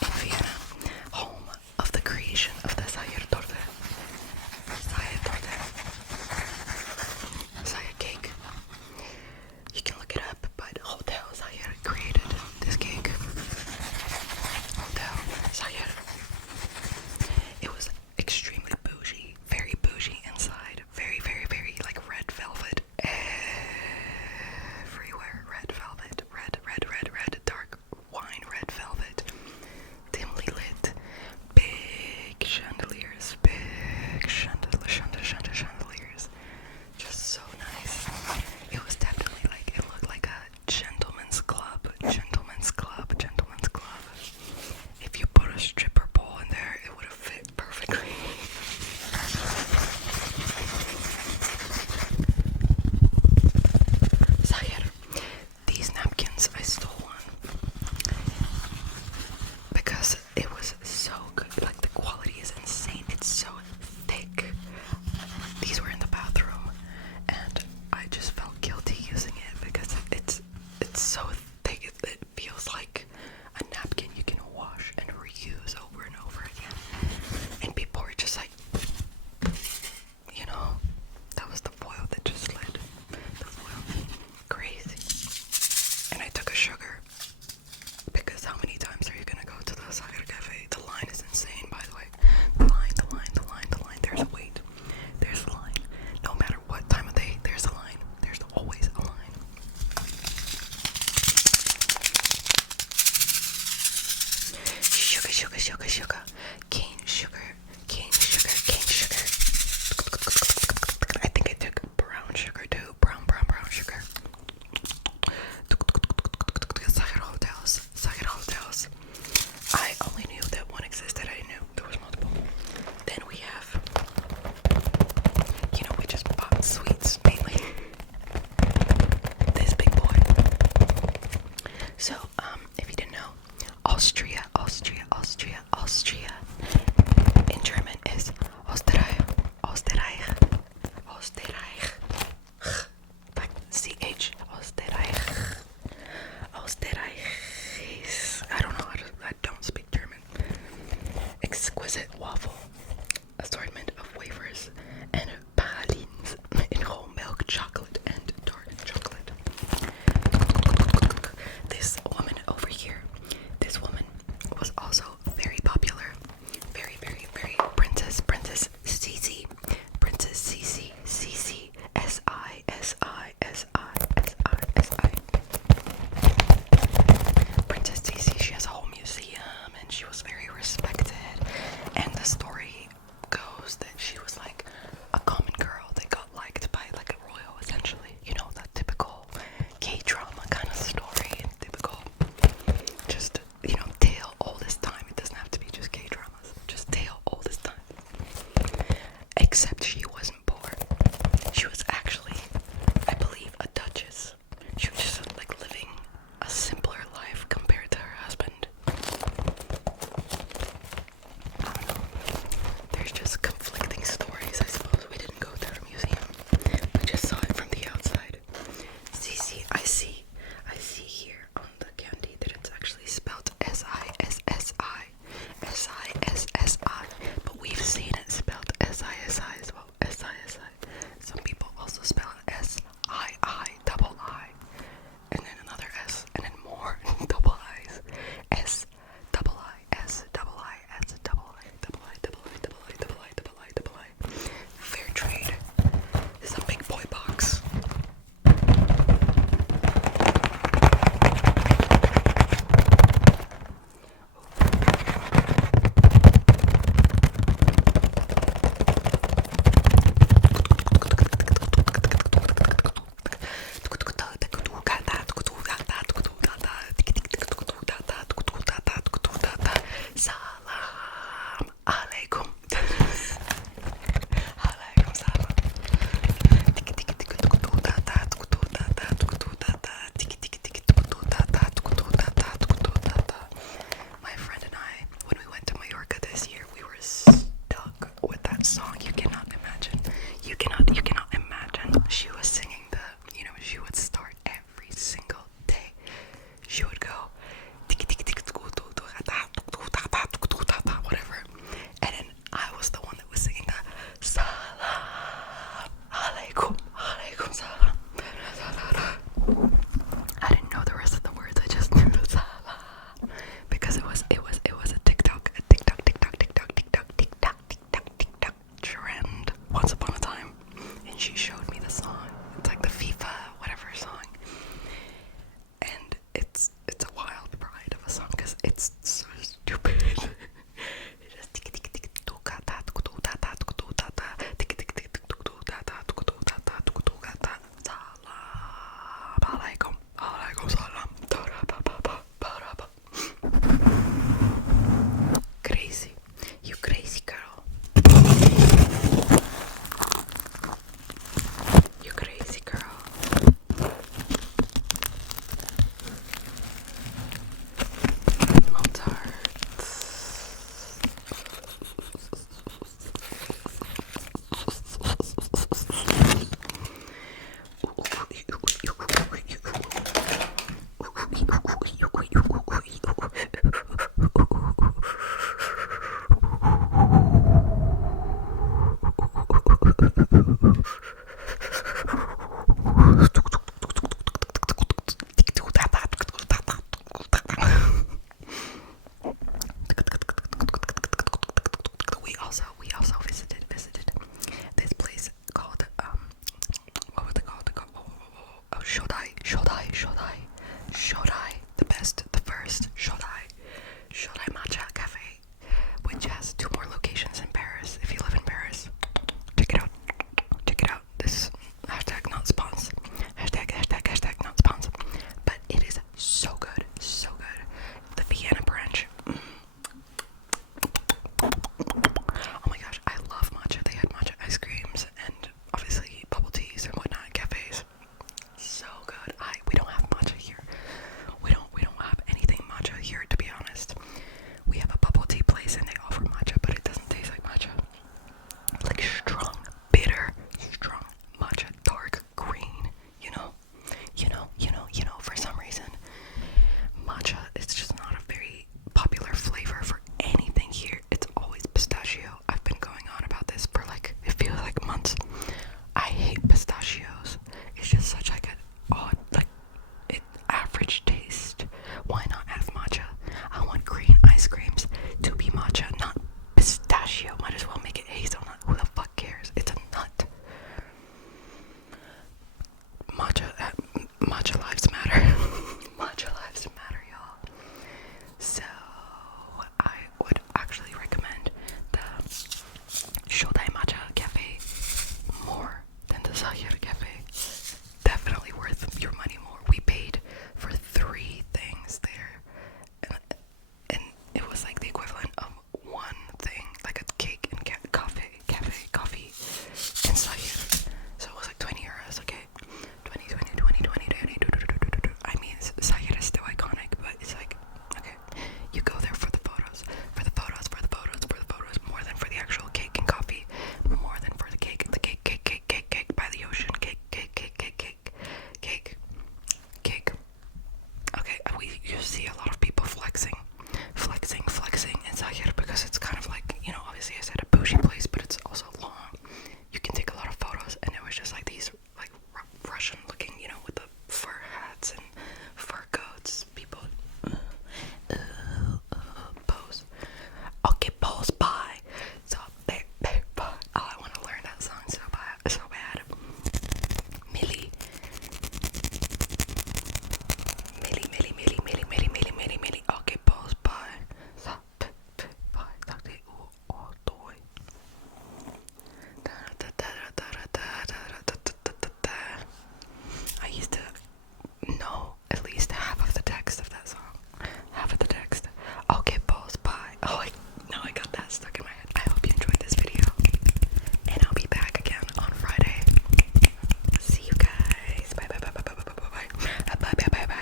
In Vienna, home of the creation of the 𝓸𝓸𝓵𝓵𝓸𝓀 cake. You can look it up, but Hotel 𝓸𝓸𝓵 created this cake. Hotel 𝓸𝓸𝓵. It was extremely bougie, very bougie inside, very, very, very like red velvet everywhere. Red velvet, red, dark wine red velvet, dimly lit, big chandeliers, chandeliers. Just so nice. It was definitely like, it looked like a gentleman's club. If you put a stripper pole in there, it would have fit perfectly. 𝓸𝓸𝓵. These napkins, I stole one because it was so good. Like, the quality is insane. It's so thick. These were in the bathroom, and I just felt guilty using it because it's so thick. It feels like a napkin you can wash and reuse over and over again. And people were just like, you know, that was the foil that just slid. The foil. Crazy. And I took a sugar because how many times are you gonna go to the 𝓸𝓸𝓵 Cafe? The line is insane, by the way. The line. There's a wait. There's a line. No matter what time of day, there's a line. There's always a line. Sugar. Cane sugar. I think I took brown sugar too. Brown sugar. 𝓸𝓸𝓵𝓸𝓚. I only knew that one existed. I didn't know there was multiple. Then we have, we just bought sweets mainly. This big boy. So, if you didn't know, Austria